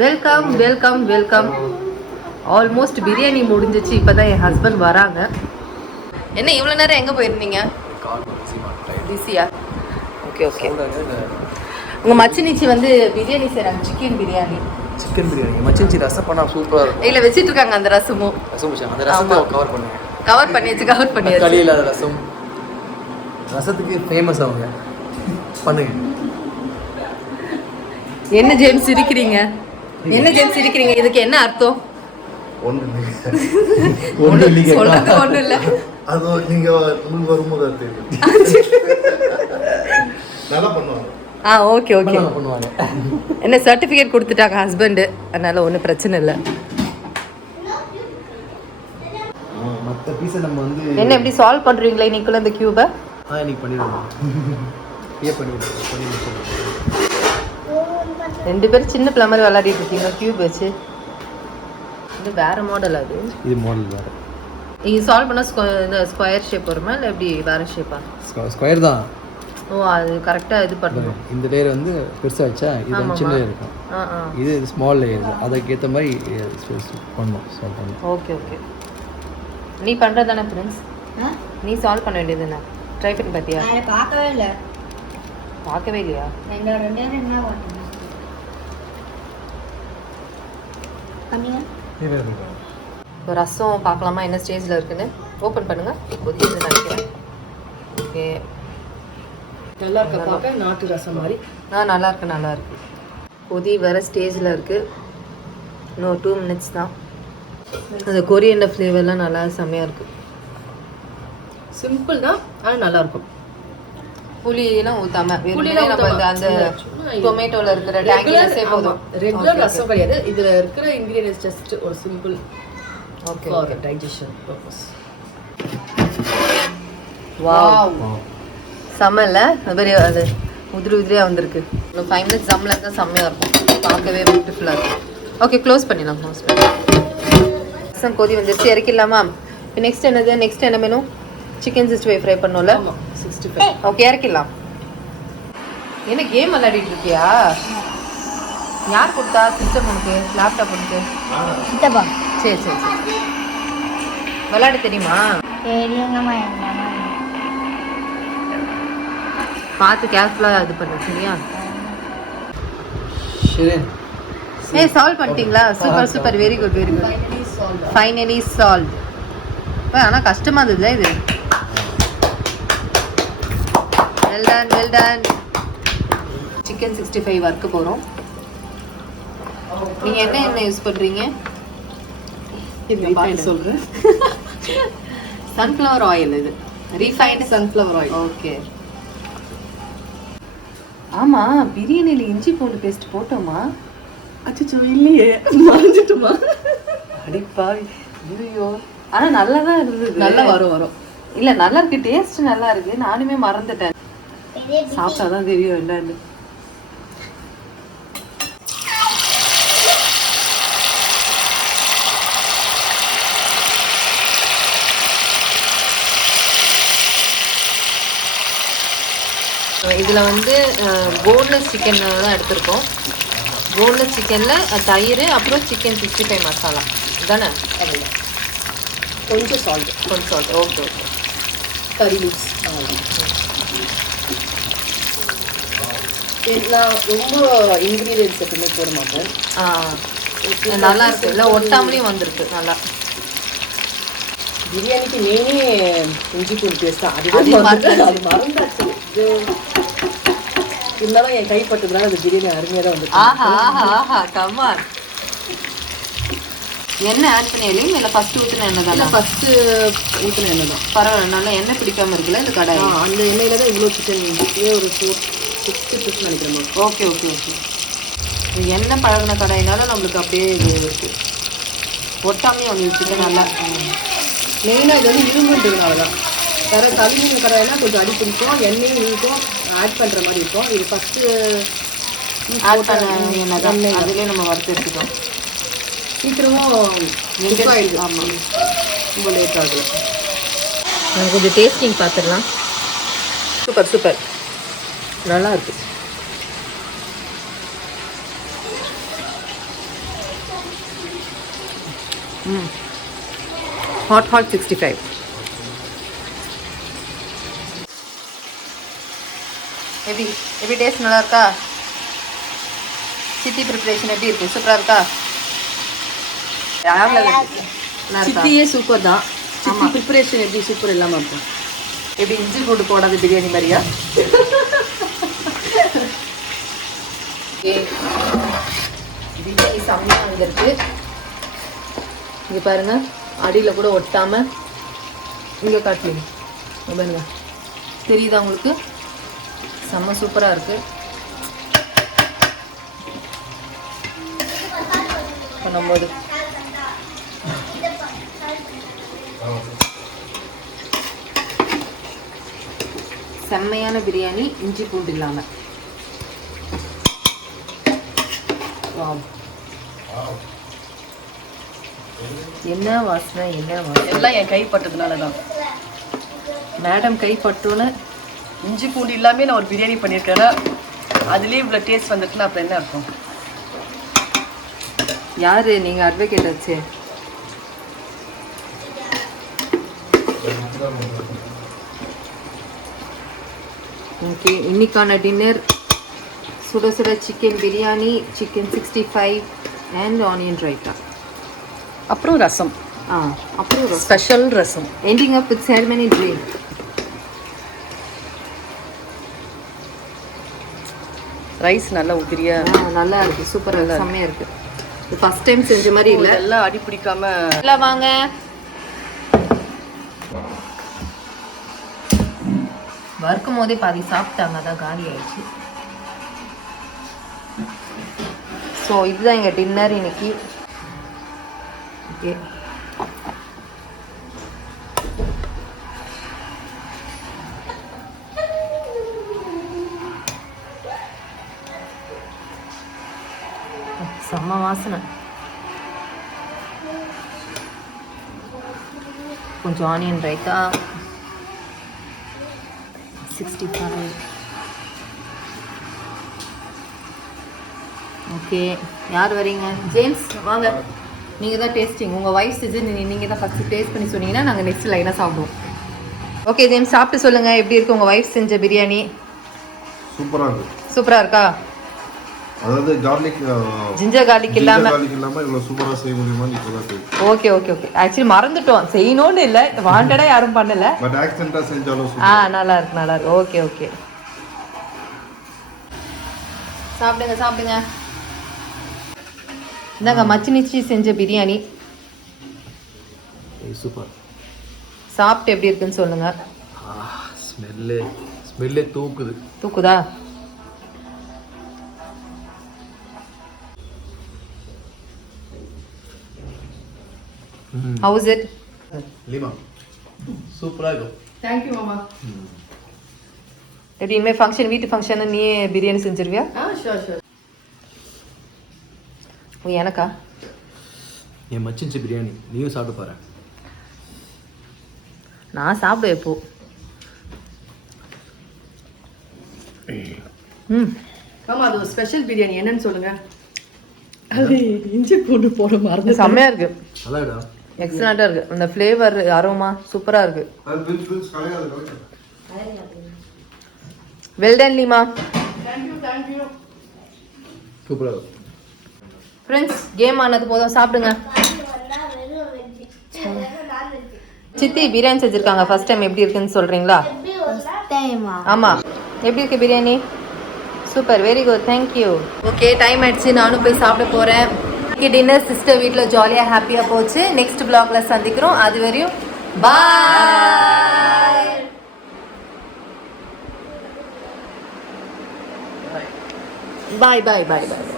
Welcome welcome welcome. Almost biryani முடிஞ்சிச்சு. இப்போ தான் என் ஹஸ்பண்ட் வராங்க. என்ன இவ்வளோ நேரம் எங்கே போயிருந்தீங்க? பிஸியா? Okay okay. உங்கள் மச்சினிச்சி வந்து பிரியாணி செய்கிறாங்க, சிக்கன் பிரியாணி. சிக்கன் பிரியாணி மச்சினிச்சி ரசம் பண்ணால் சூப்பராக இருக்கும். இல்லை வச்சுட்டு இருக்காங்க அந்த ரசமும். அந்த ரசத்தை கவர் பண்ணுங்க. கவர் பண்ணியாச்சு. களி இல்லாத ரசம். ரசத்துக்கு ஃபேமஸ் அவங்க. பண்ணுங்க. என்ன ஜேம்ஸ் இருக்கிறீங்க? இதுக்கு என்ன அர்த்தம்? ஒன்றும் இல்லை. அது நீங்க உங்களுக்கு வரும்போது அது தெரியும். நல்லா பண்ணுவாங்க. ஓகே ஓகே பண்ணுவாங்க. என்ன சர்டிஃபிகேட் கொடுத்துட்டாங்க ஹஸ்பண்டு, அதனால ஒன்றும் பிரச்சனை இல்லை. மற்ற பீஸை நம்ம வந்து என்ன எப்படி சால்வ் பண்ணுறீங்களா இன்னைக்குள்ள இந்த கியூபை? இன்னைக்கு பண்ணிடுவோம். ரெண்டு பேரும் சின்ன பிளமர் விளையாடிட்டு இருக்கீங்க கியூப் வச்சு. இது வேற மாடல். அது இது மாடல் வேறு. நீங்கள் சால்வ் பண்ணால் இந்த ஸ்கொயர் ஷேப் வருமா இல்லை எப்படி வேறு ஷேப்பா? ஸ்கொயர் தான். அது கரெக்டாக இது பண்ணணும். இந்த லேயர் வந்து பெருசாக வச்சா இது சின்ன லேயர் இருக்கும். இது ஸ்மால் லேயர். அதுக்கேற்ற மாதிரி பண்ணணும், சால்வ் பண்ணணும். Okay okay. நீ பண்ணுறது தானே ஃப்ரெண்ட்ஸ்? நீ சால்வ் பண்ண வேண்டியது தானே? ட்ரை பண்ணி பார்த்தியா? பார்க்கவே இல்லையா? ரசம் பார்க்கலாமா என்ன ஸ்டேஜில் இருக்குன்னு? ஓப்பன் பண்ணுங்கள். கொதிச்சு நினைக்கிறேன். ஓகே, நல்லா இருக்க பார்க்க நாட்டு ரசம் மாதிரி. நல்லா இருக்கு. கொதி வர ஸ்டேஜில் இருக்குது. இன்னும் 2 minutes தான். அந்த கொரியண்டர் ஃப்ளேவர்லாம் நல்லா செம்மையாக இருக்குது. சிம்பிள் தான், ஆனால் நல்லா இருக்கும். புளியெல்லாம் ஊற்றாம அந்த டொமேட்டோவில் இருக்கிற டேங்கினஸே போதும். ரெகுலர் ரசம் கிடையாது. இதில் இருக்கிற இன்க்ரீடியன்ஸ் ஜஸ்ட் ஒரு simple. Okay okay. Digestion purpose. Wow, செம்மல்ல. அது உதிரியாக வந்திருக்கு. இன்னும் 5 minutes ஜம்மில் தான் செம்மையாக இருக்கும். பார்க்கவே பியூட்டிஃபுல்லாக இருக்கும். ஓகே, க்ளோஸ் பண்ணிடலாம். ரசம் கொதி வந்துருச்சு, இறக்கிடலாமா? இப்போ நெக்ஸ்ட் என்ன மெனு? சிக்கன் 65 ஃப்ரை பண்ணோம்ல. 65. ஓகே, இறக்கிடலாம். என்ன கேம் விளையாடிட்டு இருக்கியா? யார் கொடுத்தா சிஸ்டம் உனக்கு? லேப்டாப் உனக்கு? சரி விளையாட தெரியுமா? பார்த்து கேர்ஃபுல்லாக இது பண்ணு, சரியா? சால்வ் பண்ணிட்டீங்களா? Super, very good. Finally solve. ஆனால் கஷ்டமாக இருந்ததுல இது. Well done. சிக்கன் 65 வறுக்க போகிறோம். நீங்கள் என்ன யூஸ் பண்ணுறீங்க? சொல்கிறேன். Sunflower oil. இது ரீஃபைன்டு சன்ஃப்ளவர் ஆயில். ஓகே. ஆமாம், பிரியாணியில் இஞ்சி பூண்டு பேஸ்ட் போட்டோமா? அச்சோ இல்லையே, மறந்துட்டுமா? அடிப்பா, ஐயோ. ஆனால் நல்லா தான் இருந்தது. நல்லா வரும். இல்லை, நல்லா இருக்கு, டேஸ்ட் நல்லா இருக்கு. நானுமே மறந்துட்டேன். சாப்பிட்டா தான் தெரியும் என்னன்னு. இதில் வந்து போன்லெஸ் சிக்கன் தான் எடுத்திருக்கோம். போன்லெஸ் சிக்கனில் தயிர், அப்புறம் சிக்கன் 65 மசாலா தானே? கொஞ்சம் சால்ட். ஓகே. கறி லீவ்ஸ். நான் ரொம்ப இன்க்ரீடியன்ஸ் எப்பவுமே போட மாட்டேன். நல்லா இருக்கு. இல்லை, ஒட்டாமலையும் வந்திருக்கு நல்லா. பிரியாணிக்கு மெயினே இஞ்சி பூண்டு பேஸ்ட் தான். அது மறந்தாச்சு. இருந்தாலும் என் கைப்பட்டதுனால அந்த பிரியாணி அருமையாக தான் வந்து. ஆஹா கம்மான். எண்ணெய் ஆட் பண்ணியாலே இல்லை ஃபஸ்ட்டு ஊற்றின எண்ணெய் தானே? ஃபஸ்ட்டு ஊற்றின எண்ணெய் தான். பரவாயில்ல, நல்லா எண்ணெய் பிடிக்காமல் இருக்குல்ல இந்த கடை. அந்த எண்ணெயில் தான் இவ்வளோ சிக்கன் ஒரு 4-6 நினைக்கிறேன். ஓகே. எண்ணெய் பழகின கடையினால நம்மளுக்கு அப்படியே இது இருக்குது. ஒட்டாமே வந்துருச்சு நல்லா. மெயினாக இது வந்து இரும்புன்றதுனால தான். வேறு கழுவின கடையினா கொஞ்சம் அடி பிடிக்கும், எண்ணெயும் நீக்கும் ஆட் பண்ணுற மாதிரி இருக்கும். இது ஃபஸ்ட்டு ஆட் பண்ண எண்ணெய் தான், அதுலேயே நம்ம வறுத்து எடுத்துட்டோம். சீக்கிரமும் ஆயிடுது. ஆமாம், ரொம்ப லேட் ஆகுது. கொஞ்சம் டேஸ்டிங் பார்த்துடலாம். சூப்பர், நல்லா இருக்கு. ஹாட் 65. எப்படி டேஸ்ட் நல்லா இருக்கா? சித்தி ப்ரிப்பரேஷன் எப்படி இருக்கு? சூப்பராக இருக்கா? சித்தியே சூப்பர் தான். சித்தி ப்ரிப்பரேஷன் எப்படி சூப்பர் இல்லாமல் இருக்கும்? எப்படி இஞ்சி பூண்டு போடாத பிரியாணி மாதிரியா? பிரியாணி செம்மையாக வந்துருக்கு. இங்கே பாருங்க, அடியில் கூட ஒட்டாமல் இங்கே காட்டுவீங்க பாருங்க, தெரியுதா உங்களுக்கு? செம்ம சூப்பராக இருக்குது. பண்ணும்போது செம்மையான பிரியாணி, இஞ்சி பூண்டு இல்லாமல். என்ன வாசனை, என்ன வாசனை! எல்லாம் என் கை பட்டதுனால தான். மேடம் கை பட்டோன்னு இஞ்சி பூண்டு இல்லாமல் நான் ஒரு பிரியாணி பண்ணியிருக்கேன்னா அதுலேயே இவ்வளோ டேஸ்ட் வந்துட்டுனா அப்புறம் என்ன இருக்கும்? யாரு நீங்கள் அட்வொகேட் ஆச்சு? ஓகே, இன்னைக்கான டின்னர் சுட சுட chicken biryani, chicken 65 and onion raita. அப்புறம் ரசம். அப்புறம் special rasam. Ending up with ceremony drink. Rice நல்லா உதிரியா நல்லா இருக்கு, சூப்பராக செம்மையாக இருக்கு. இது ஃபர்ஸ்ட் டைம் செஞ்ச மாதிரி இல்லை. எல்லாம் அடி பிடிக்காம இல்லை வாங்க. வறுக்கும் போதே பாதி சாப்பிட்டாங்க, அதான் காலி ஆயிடுச்சு. ஸோ இதுதான் எங்கள் டின்னர் இன்னைக்கு. ஓகே, செம்ம வாசனை. கொஞ்சம் ஆனியன் ரைத்தா 65. ஓகே, யார் வரீங்க? ஜேம்ஸ் வாங்க. நீங்கள் தான் டேஸ்டிங், உங்கள் வைஃப் செஞ்சு நீங்கள் தான் ஃபஸ்ட்டு டேஸ்ட் பண்ணி சொன்னீங்கன்னா நாங்கள் நெக்ஸ்ட் லைனாக சாப்பிடுவோம். ஓகே ஜேம்ஸ், சாப்பிட்டு சொல்லுங்கள் எப்படி இருக்குது உங்கள் வைஃப் செஞ்ச பிரியாணி? சூப்பராக இருக்கு. சூப்பராக இருக்கா? அதாவது கார்லிக் ஜிஞ்சர் கார்லிக் இல்லாமல் இவ்வளோ சூப்பராக செய்ய முடியுமான்னு இப்போ தான் தெரியும். Okay okay okay. ஆக்சுவலி மறந்துட்டோம், செய்யணும்னு இல்லை, வாண்டடாக யாரும் பண்ணலை. பட் ஆக்சிடென்ட்டாக செஞ்சாலும் நல்லா இருக்கு, நல்லா இருக்கு. ஓகே ஓகே, சாப்பிடுங்க சாப்பிடுங்க. இந்தாங்க மச்சினிச்சி செஞ்ச பிரியாணி. சூப்பர். சாப்பிட்டு எப்படி இருக்குன்னு சொல்லுங்க. ஸ்மெல்லே தூக்குதா? How is it? லீமா சூப்பராக இருக்கும். தேங்க்யூ மாமா. எப்படி இனிமேல் ஃபங்க்ஷன், வீட்டு ஃபங்க்ஷன் நீ பிரியாணி செஞ்சிருவியா? ஷூர். ஓ எனக்கா? என் மச்சின்ச்சி பிரியாணி நீயும் சாப்பிட்டு பாரு. நான் சாப்பிடுவேன் இப்போ. ஆமாம், அது ஒரு ஸ்பெஷல் பிரியாணி. என்னன்னு சொல்லுங்க. அது இஞ்சி பூண்டு போட மறந்து. செம்மையாக இருக்கு, நல்லாடா, எக்ஸலண்ட்டாக இருக்கு. அந்த ஃப்ளேவர் அரோமா சூப்பராக இருக்கு. Well done Lima. தேங்க்யூ. சூப்பராக இருக்கும். ஃப்ரெண்ட்ஸ், கேம் ஆனது போதும், சாப்பிடுங்க. சித்தி பிரியாணி செஞ்சுருக்காங்க ஃபர்ஸ்ட் டைம், எப்படி இருக்குன்னு சொல்கிறீங்களா? ஆமாம், எப்படி இருக்கு biryani? Super, very good, thank you. Okay, time ஆயிடுச்சு, நானும் போய் சாப்பிட போகிறேன். இன்னைக்கு டின்னர் சிஸ்டர் வீட்டில் ஜாலியாக ஹாப்பியாக போச்சு. நெக்ஸ்ட் ப்ளாக்ல சந்திக்கிறோம். அது வரையும் பாய். பாய்.